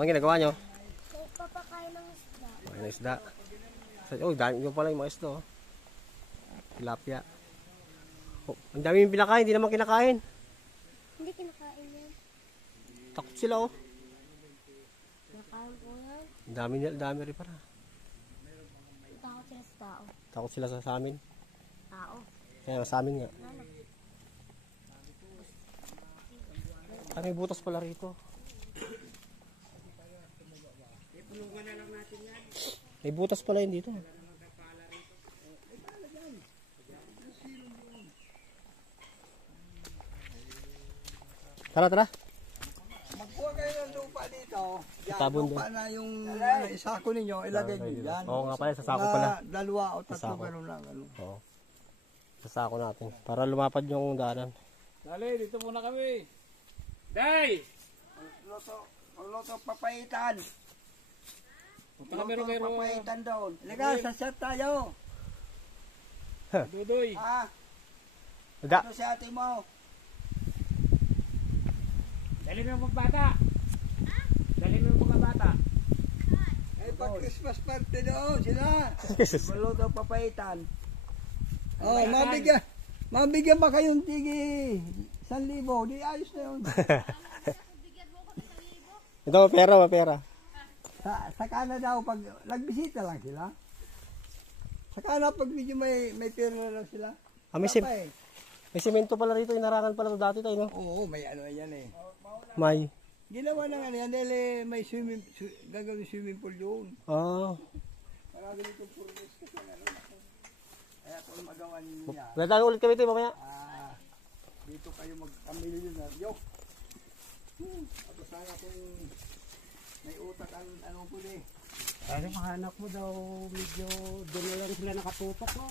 Anong ginagawa nyo? Papakain ng isda. Pakain ng isda. Oh, dami nyo pala yung mga isda. Oh. Tilapia. Oh, ang dami yung pinakain, hindi naman kinakain. Hindi kinakain yan. Takot sila oh. Kinakain ko yan. Dami rin para. Takot sila sa tao. Takot sila sa amin. Tao. Kaya sa amin nga. Ay, may butas pala rito. May butas pala yun dito. Tara. Magkuha kayo ng lupa dito. Yan, Itabon lupa doon. na yung isako ninyo, ilagay nyo yan. Oo nga pala, sa sako pala. Dalawa o tatlo, Sasako. gano'n lang. Ano. Oo. Sa sako natin. Para lumapad yung daanan. Dali, dito muna kami. Day! Magluto papaitan. Punta kami rin kayo. Papaitan doon. Liga, sa set tayo. Dudoy. Da. Ano si ate mo? Dali mo yung mga bata. Dali mo yung mga bata. Ay, pag Christmas party doon sila. Magluto papaitan. Oh, mabigyan ba kayong tigi 1,000? Di ayos na yun. Ito, mapera. Sa Canada daw, pag nagbisita lang sila. Sa Canada, pag medyo may pera lang sila. May simento pala rito, inarangan pala ito dati tayo, no? Oo, may ano yan eh. May. Ginawa na nga yan dahil may gagawin swimming pool yun. Ah. Marami nito purpose kasi ano. Kaya kung magawa ninyo yan. Wala ulit kami ito, mamaya. Dito kayo mag-millionaire. Tapos sana kung may utak ang ano po eh. Kasi mga anak mo daw medyo doon na lang sila nakatutok, no?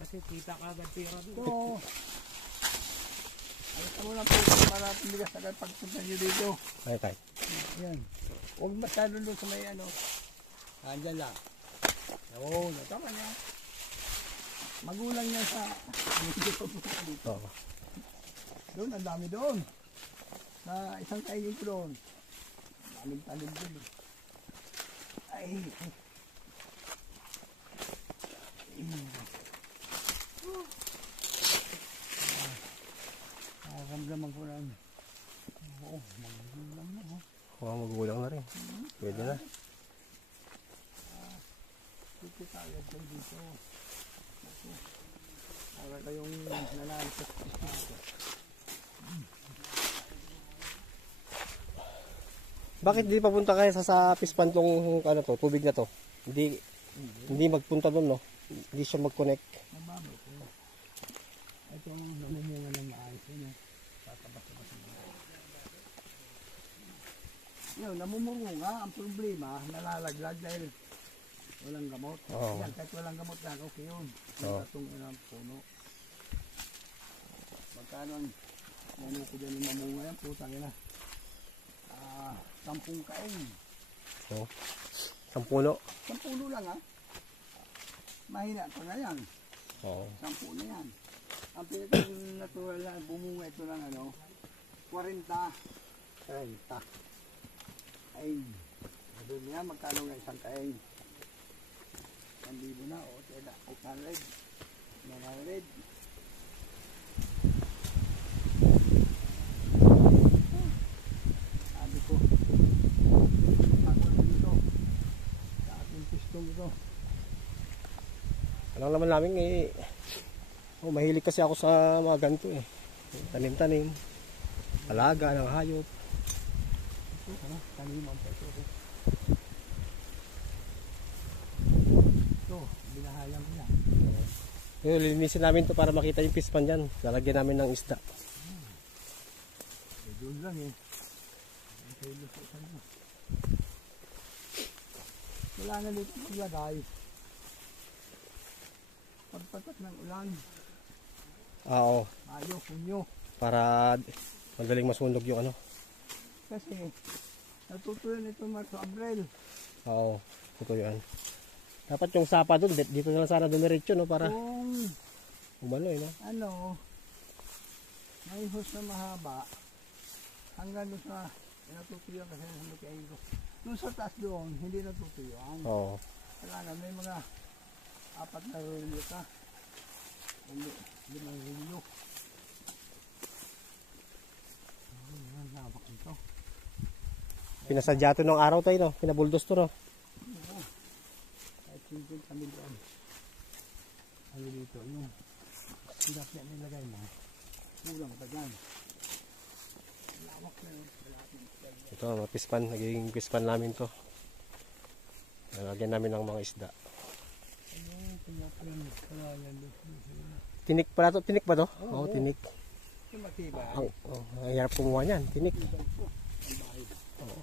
Kasi kita ka agad pera doon. So, alas mo lang po para tumigas agad pagpunta nyo dito. Ay. Yan. Huwag masyado doon sa may ano. Andyan lang. Oo, tama niya. Magulang niya sa dito. Oo. Doon, ang dami doon. Sa isang kainin ko doon. Daming talim doon. Ay. Ramdaman ko lang. Oo, magulang na. Oo, magulang na rin. Pwede na. Dito tayo dito. Para kayong nanalo sa Bakit di papunta kayo sa pispan tong ano to, tubig na to? Hindi magpunta doon, no? Hindi siya mag-connect. mababa ko. Ito namumunga ng maayos yun. Yun, namumunga. Ang problema, nalalaglag dahil walang gamot. Oo. Yan, kahit walang gamot na, okay yun. Oo. Itong ilang puno. Magkano ang ano ko dyan yung mamunga yan, putang ina. 10 kain. Oo. 10 puno. 10 puno lang ha. Mahina pa na yan. Oo. 10 na yan. Ang pinatang natural na bumunga ito lang ano, 40. 30. Ay, doon niya, magkano nga isang kain? 1,000 na, o, 800. 900. Sabi ko, ako dito, sa ating pistong ito. Alam naman namin eh, mahilig kasi ako sa mga ganito eh. Tanim-tanim, alaga ng hayop. Taniman pa ito. Ito, binahayan ko yan. Ngayon, lilinisin namin to para makita yung pispan dyan. Lalagyan namin ng isda. Doon lang eh. Wala na dito maglagay. Pagpatak ng ulan, Oo, Mayo, Hunyo. para madaling masunog yung ano. Kasi natutunan ito Marso, Abril. Oo, ito yan. Dapat yung sapa doon, dito na lang sana dumiretso, no? Para Kung umano eh, no? ano, may hose na mahaba hanggang doon sa Natutuyuan kasi sa makain ko. Doon sa taas doon, hindi natutuyuan. Oo. Wala na, may mga 4 na rilyo ka. 5 rilyo. Ang hawak nito. Pinasadya to ng araw tayo, no? Pinabuldos to, no? Oo. Kahit simple kami doon. Ano dito, yung sinap na nilagay mo, kulang pa dyan. Lawak na yun. Ito, mga pispan. Nagiging pispan namin to. Nalagyan namin ng mga isda. Ano, pinapalamit ka lang doon. Tinik pala to? Tinik ba to? Oo, tinik. Yung matibay. Ang hirap kumuha niyan. Tinik. Oo.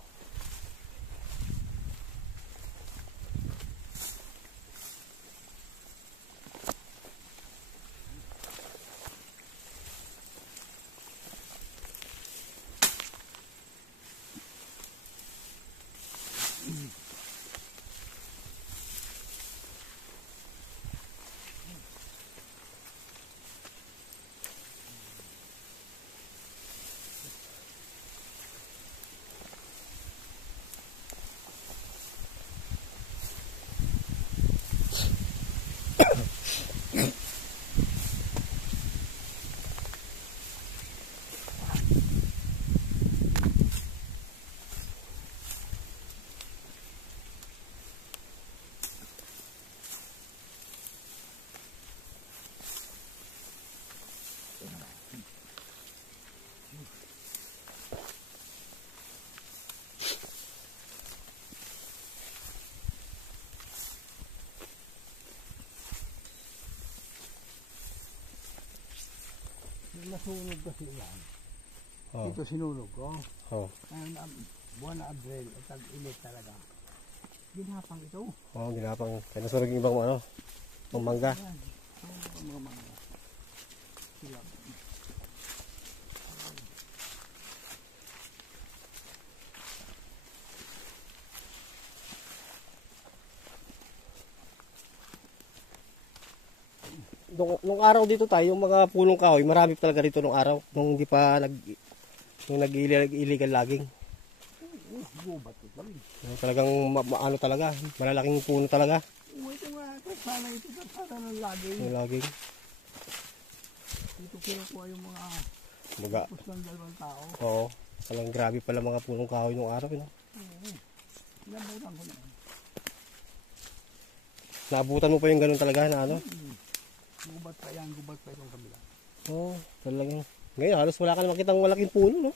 Nasunog kasi yan. Oo. Ito sinunog ko. Oo. Ngayon, buwan na Abril, at tag-init talaga. Ginapang ito. Oo, ginapang. Kaya nasurog yung ibang ano, pang mangga. Yan. Ang mga mga. Sila. Nung araw dito tayo, yung mga punong kahoy, marami talaga dito nung araw. Nung hindi pa nag-illegal logging. Gubat ito. Yung talagang ano talaga, malalaking puno talaga. Ito nga, sana ito sana ng laging. Yung logging. Dito kinukuha yung mga Baga. tapos ng 2 tao. Oo. Talagang grabe pala mga punong kahoy nung araw. No? Nabutan ko na. Naabutan mo pa yung ganun talaga na ano? Gubat pa yan, gubat pa itong kabila. Oo, talagang. Ngayon, halos wala ka na makitang malaking puno, no?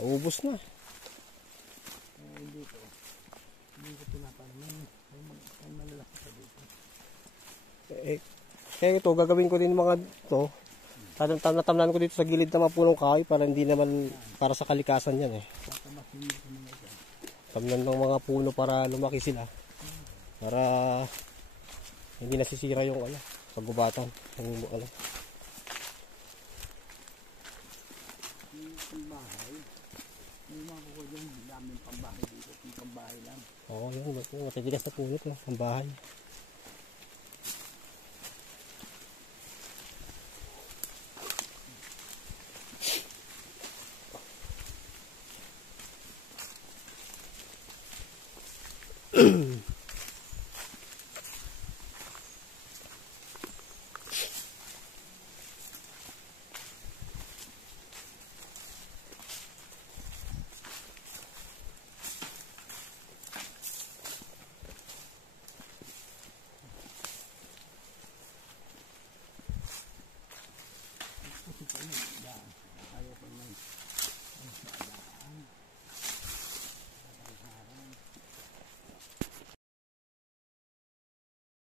Naubos na. Hindi ko. Hindi ko tinatanong. May malalaki pa dito. Kaya ito, gagawin ko din mga ito. Natamnan ko dito sa gilid ng mga punong kahoy para hindi naman para sa kalikasan yan eh. Baka mas hindi ko mga ito. Tamnan ng mga puno para lumaki sila. Para hindi nasisira yung ano, pagubatan. Yung ano. Yung bahay. May mga kuko dyan, daming pambahay dito. Yung pambahay lang. Oo, yun. Matitigas na puno ito. Ang bahay.